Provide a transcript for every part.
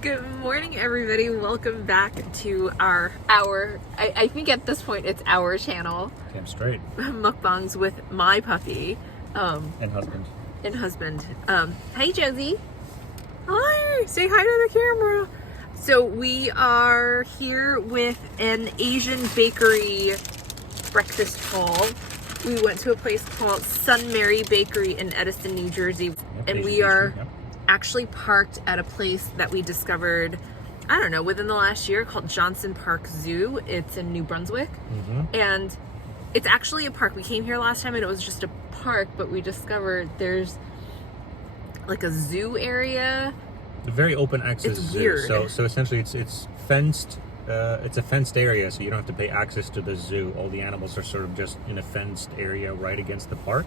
Good morning, everybody. Welcome back to our I think at this point it's our channel. Damn straight. Mukbangs with my puppy. And husband. Hey, Josie. Hi. Say hi to the camera. So we are here with an Asian bakery breakfast haul. We went to a place called Sun Mary Bakery in Edison, New Jersey. Yep, and Asian we are pastry, yep. actually parked at a place that we discovered, I don't know, within the last year called Johnson Park Zoo. It's in New Brunswick. And it's actually a park. We came here last time and it was just a park, but we discovered there's like a zoo area. A very open access It's zoo. weird. So essentially it's fenced. It's a fenced area, so you don't have to pay access to the zoo. All the animals are sort of just in a fenced area right against the park.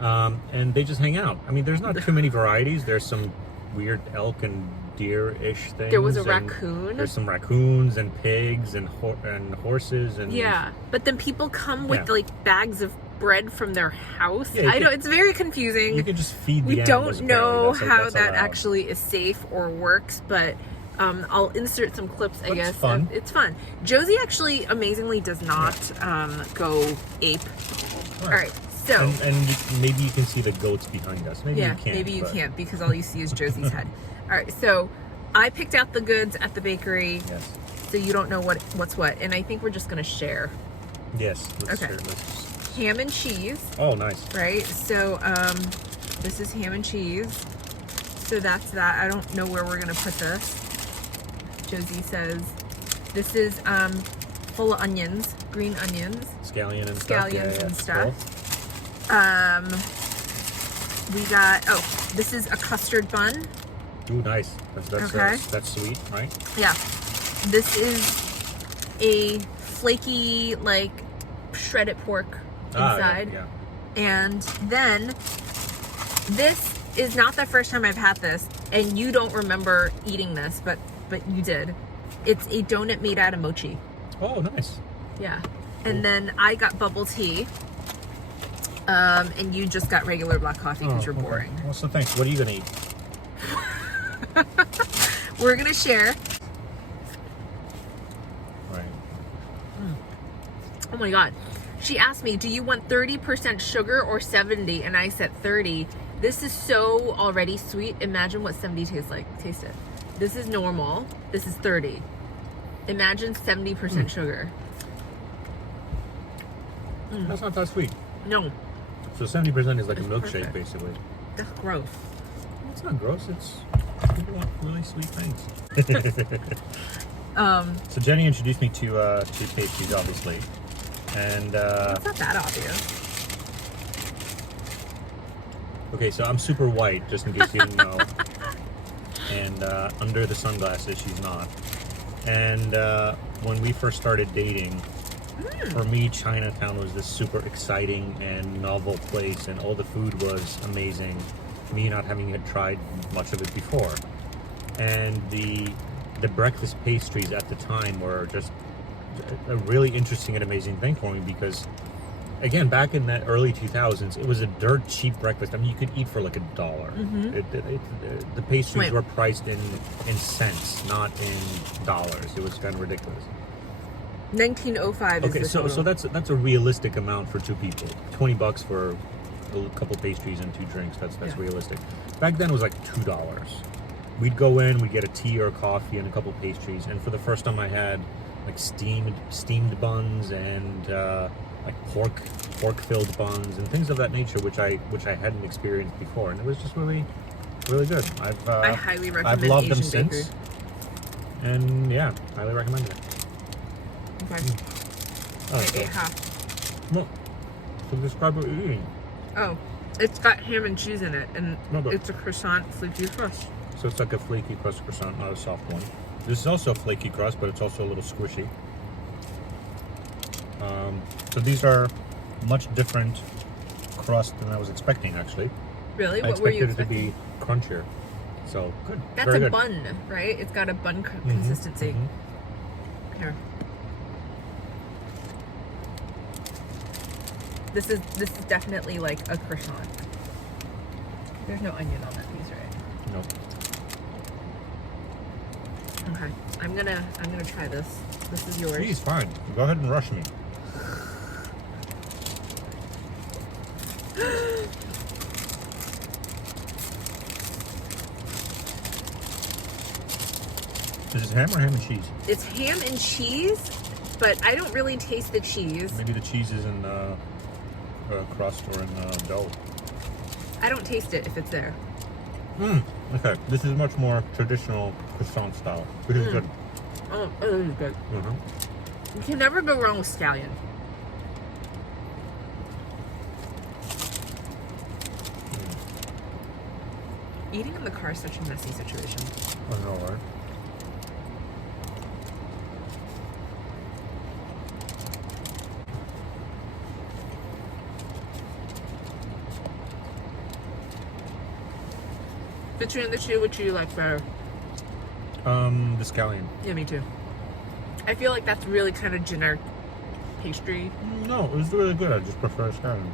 And they just hang out. I mean, there's not too many varieties. There's some weird elk and deer-ish things. There was a raccoon. There's some raccoons and pigs and horses and Yeah, but then people come with like bags of bread from their house. Yeah, it's very confusing. You can just feed the We animals. don't know apparently. how that's that allowed. actually is safe or works, but I'll insert some clips, I guess. It's fun. It's fun. Josie actually amazingly does not go ape. All right, so. And maybe you can see the goats behind us. Maybe you can't. Maybe you but- can't because all you see is Josie's head. All right, so I picked out the goods at the bakery, Yes. so you don't know what's what, and I think we're just gonna share. Yes. Let's Okay. share this. Ham and cheese, Oh, nice. right? So this is ham and cheese. So that's that. I don't know where we're gonna put this. Josie says this is full of onions, green onions. Scallion and Scallions stuff. and stuff. We got this is a custard bun. Ooh, nice. Okay. That's sweet, right? Yeah. This is a flaky, like, shredded pork inside. Yeah. And then this is not the first time I've had this, and you don't remember eating this, but you did. It's a donut made out of mochi. Oh, nice. Yeah. And then I got bubble tea. And you just got regular black coffee because you're boring. Well, so thanks. What are you gonna eat? We're gonna share. Right. Oh my god. She asked me, do you want 30% sugar or 70? And I said 30. This is so already sweet. Imagine what 70 tastes like. Taste it. This is normal. This is 30. Imagine 70% sugar. That's not that sweet. No. So 70% is like a milkshake, perfect. basically. That's gross. It's not gross. It's people want really sweet things. So Jenny introduced me to pastries, obviously, and It's not that obvious. okay, so I'm super white, just in case you didn't know. And under the sunglasses, she's not. And when we first started dating, for me, Chinatown was this super exciting and novel place, and all the food was amazing. Me not having had tried much of it before, and the breakfast pastries at the time were just a really interesting and amazing thing for me because, again, back in that early 2000s, it was a dirt cheap breakfast. I mean, you could eat for like $1. The pastries were priced in cents, not in dollars. It was kind of ridiculous. 1905 is Okay, the so total. that's a realistic amount for two people. $20 for a couple pastries and 2 drinks. That's realistic. Back then it was like $2. We'd go in, we'd get a tea or a coffee and a couple pastries, and for the first time I had like steamed buns and like pork filled buns and things of that nature, which I hadn't experienced before, and it was just really good. I highly recommend I've loved them Asian since, bakery. and yeah, highly recommend it. Okay. Oh, I so, ate half. no, so describe what you're eating. Oh, it's got ham and cheese in it, and No, but- it's a croissant flaky crust. So it's like a flaky crust croissant, not a soft one. This is also a flaky crust, but it's also a little squishy. So these are much different crust than I was expecting, actually. Really? I What were you expected it expecting? to be crunchier. So good. That's Very a good. bun, right? It's got a bun consistency. Here. This is definitely like a croissant. There's no onion on that piece, right? Nope. Okay, I'm gonna try this. This is yours. Cheese, fine. Go ahead and rush me. Is it ham or ham and cheese? It's ham and cheese, but I don't really taste the cheese. Maybe the cheese is in crust or in dough. I don't taste it if it's there. Okay, this is much more traditional croissant style, which is good. Oh, it is good. You can never go wrong with scallion. Eating in the car is such a messy situation. I know, right? Between the two, which do you like better? The scallion. Yeah, me too. I feel like that's really kind of generic pastry. No, it was really good. I just prefer scallion.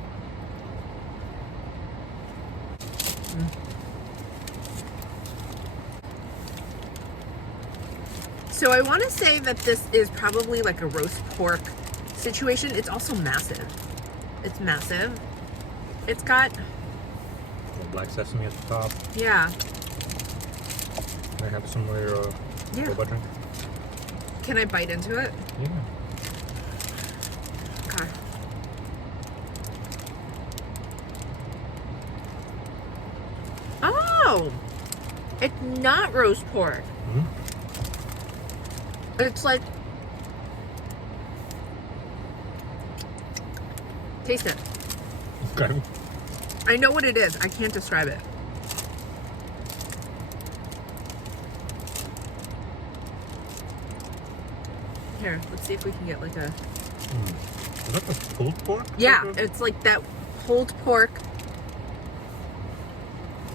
So I want to say that this is probably like a roast pork situation. It's also massive. It's massive. It's got... Black sesame at the top. Yeah. Can I have some of your boba drink? Can I bite into it? Yeah. Okay. Oh! It's not roast pork. It's like... Taste it. Okay. I know what it is. I can't describe it. Here, let's see if we can get like a... Is that the pulled pork? Yeah, it's like that pulled pork.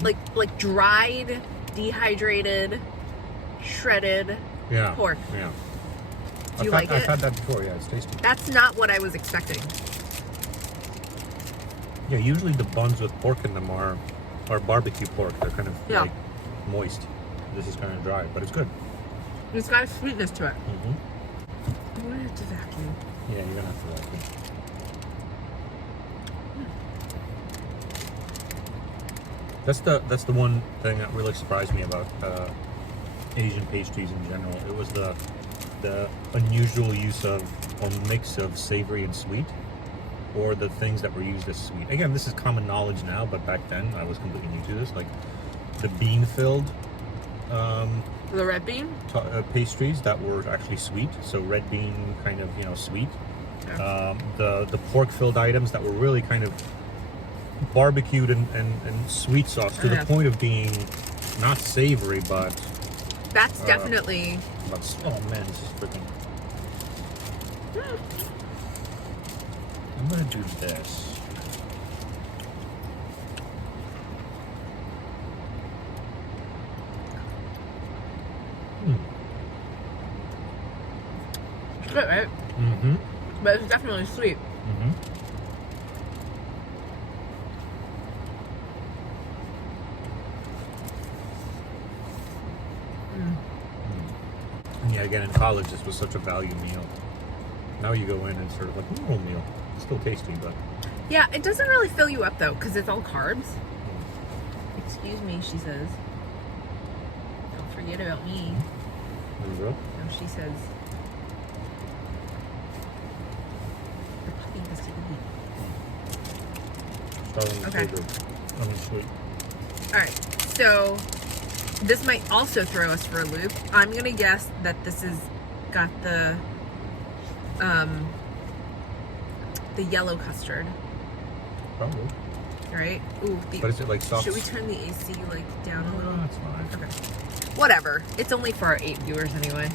Like dried, dehydrated, shredded pork. Yeah. Do you like it? I've had that before, yeah, it's tasty. That's not what I was expecting. Yeah, usually the buns with pork in them are barbecue pork. They're kind of like moist. This is kind of dry, but it's good. It's got a sweetness to it. Mm-hmm. I'm gonna have to vacuum. Yeah, you're gonna have to vacuum. That's the one thing that really surprised me about Asian pastries in general. It was the unusual use of or mix of savory and sweet, or the things that were used as sweet. Again, this is common knowledge now, but back then I was completely new to this. Like the bean-filled The red bean? Pastries that were actually sweet, so red bean kind of sweet. Yeah. The pork-filled items that were really kind of barbecued and sweet sauce to the point of being not savory, but that's definitely. Oh man, this is freaking. I'm gonna do this. It's good, right? Mm-hmm. But it's definitely sweet. Mm-hmm. Yeah, again, in college, this was such a value meal. Now you go in and sort of like a normal meal. It's still tasty, but... Yeah, it doesn't really fill you up, though, because it's all carbs. Excuse me, she says. Don't forget about me. Is it? No, she says. The puppy has to eat. Start on the Okay. sugar. On the sweet. Alright, so this might also throw us for a loop. I'm gonna guess that this has got the yellow custard. Probably. Right? Ooh, But is it like soft? should we turn the AC like down a little? That's fine. Okay. Whatever. It's only for our 8 viewers anyway.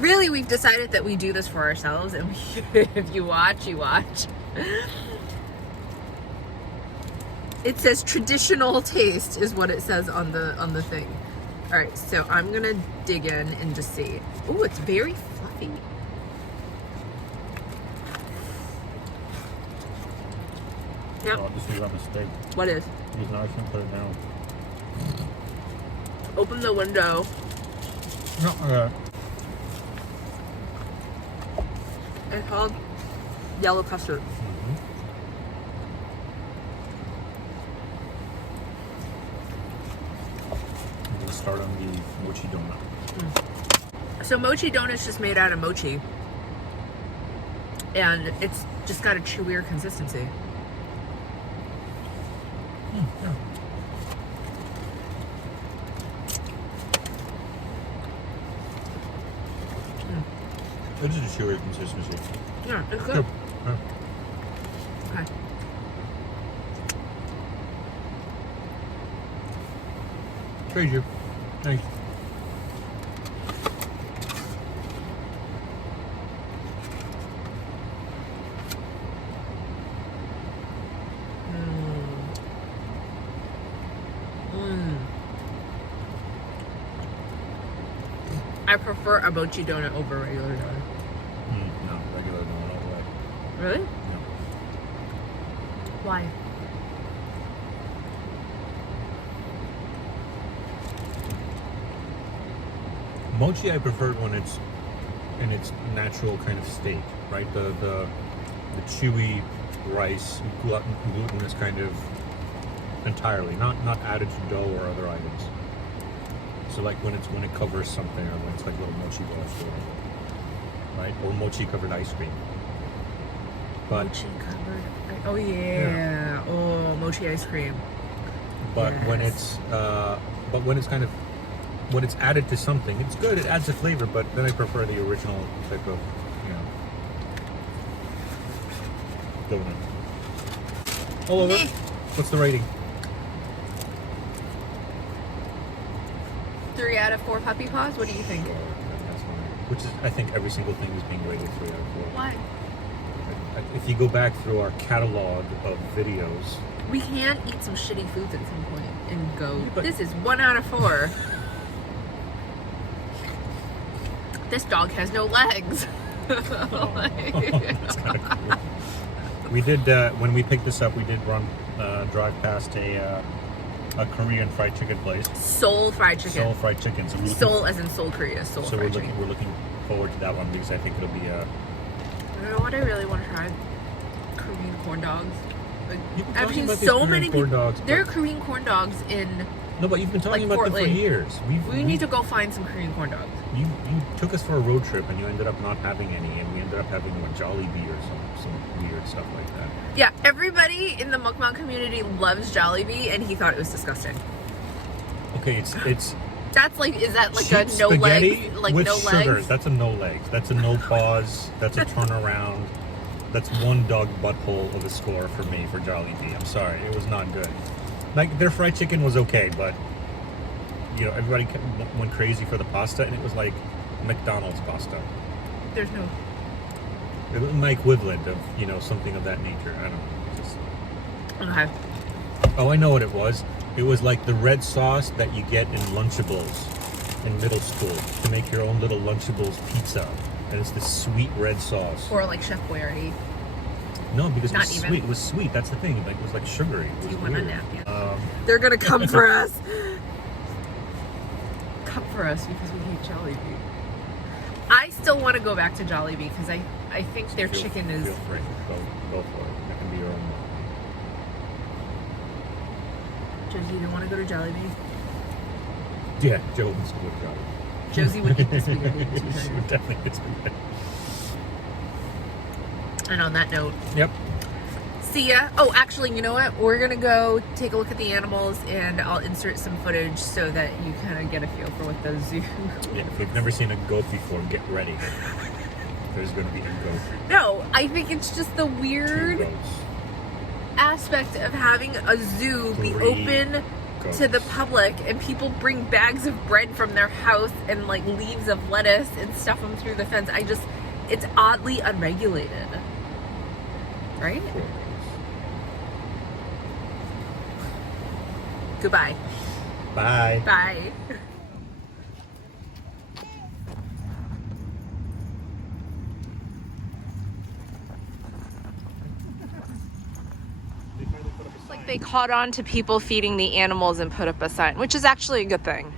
Really, we've decided that we do this for ourselves, and if you watch, you watch. It says traditional taste is what it says on the thing. All right, so I'm gonna dig in and just see. Ooh, it's very fluffy. Yep. Oh, this is a mistake. What is? Use knife and put it down. Open the window. No, It's called yellow custard. I'm gonna start on the mochi donut. So mochi donut's just made out of mochi. And it's just got a chewier consistency. Yeah. It is a chewy consistency. Yeah, it's good. Yeah. Okay. Trade you. Thanks. I prefer a mochi donut over a regular donut. No, regular donut all the way. Really? No. Why? Mochi I prefer when it's in its natural kind of state, right? The chewy rice, glutinous kind of entirely, not added to dough or other items. So like when it covers something, or when it's like little mochi balls, or, right? Or mochi covered ice cream. But Mochi covered. Oh yeah. Oh, mochi ice cream. but when Yes. it's kind of when it's added to something, it's good. It adds a flavor. But then I prefer the original type of donut. All over. Meh. What's the rating? 3 out of 4 puppy paws. What do you think? That's fine. Which is, I think, every single thing is being rated 3 out of 4. Why? If you go back through our catalog of videos, We can eat some shitty foods at some point and go, Yeah, but- this is 1 out of 4. This dog has no legs. That's kind of cool. We did when we picked this up. We did drive past a Korean fried chicken place. Soul fried chicken. Seoul fried chicken. So Seoul as in Seoul, Korea. Soul So fried chicken. we're looking forward to that one because I think it'll be You know what I really want to try? Korean corn dogs. Like, You've been I've talking seen about these so Korean many corn people. dogs, There are but- Korean corn dogs in. No, but you've been talking Like about them Fort for Lee. years. We need to go find some Korean corn dogs. You took us for a road trip and you ended up not having any, and we ended up having a Jollibee or some weird stuff like that. Yeah, everybody in the Mukbang community loves Jollibee, and he thought it was disgusting. Okay, it's That's like, is that like cheap a no spaghetti legs? Like with no sugar. legs? That's a no legs. That's a no pause. That's a turnaround. That's one dog butthole of a score for me for Jollibee. I'm sorry, it was not good. Like their fried chicken was okay, but everybody went crazy for the pasta, and it was like McDonald's pasta. There's no. It was my equivalent of something of that nature. I don't know. Just... Okay. Oh, I know what it was. It was like the red sauce that you get in Lunchables in middle school to make your own little Lunchables pizza, and it's this sweet red sauce. Or like Chef Boyardee. No, because it Not was even. sweet. It was sweet. That's the thing. Like it was like sugary. It Do was you want a weird. napkin? They're gonna come for us. Come for us because we hate Jollibee. I still want to go back to Jollibee because I think their chicken is. Feel free. Go for it. That can be your own. Josie, do you want to go to Jollibee? Yeah, Joe wants to go to Jollibee. Josie would eat this spaghetti. She would definitely get spaghetti. And on that note, Yep. see ya. Oh, actually, you know what? We're gonna go take a look at the animals, and I'll insert some footage so that you kind of get a feel for what the zoo. Yeah, if you've never seen a goat before, get ready. There's going to be a goat. No, I think it's just the Two weird goats. aspect of having a zoo be 3 open goats. to the public, and people bring bags of bread from their house and like leaves of lettuce and stuff them through the fence. It's oddly unregulated, right? 4 goats. Goodbye. Bye. Bye. It's like they caught on to people feeding the animals and put up a sign, which is actually a good thing.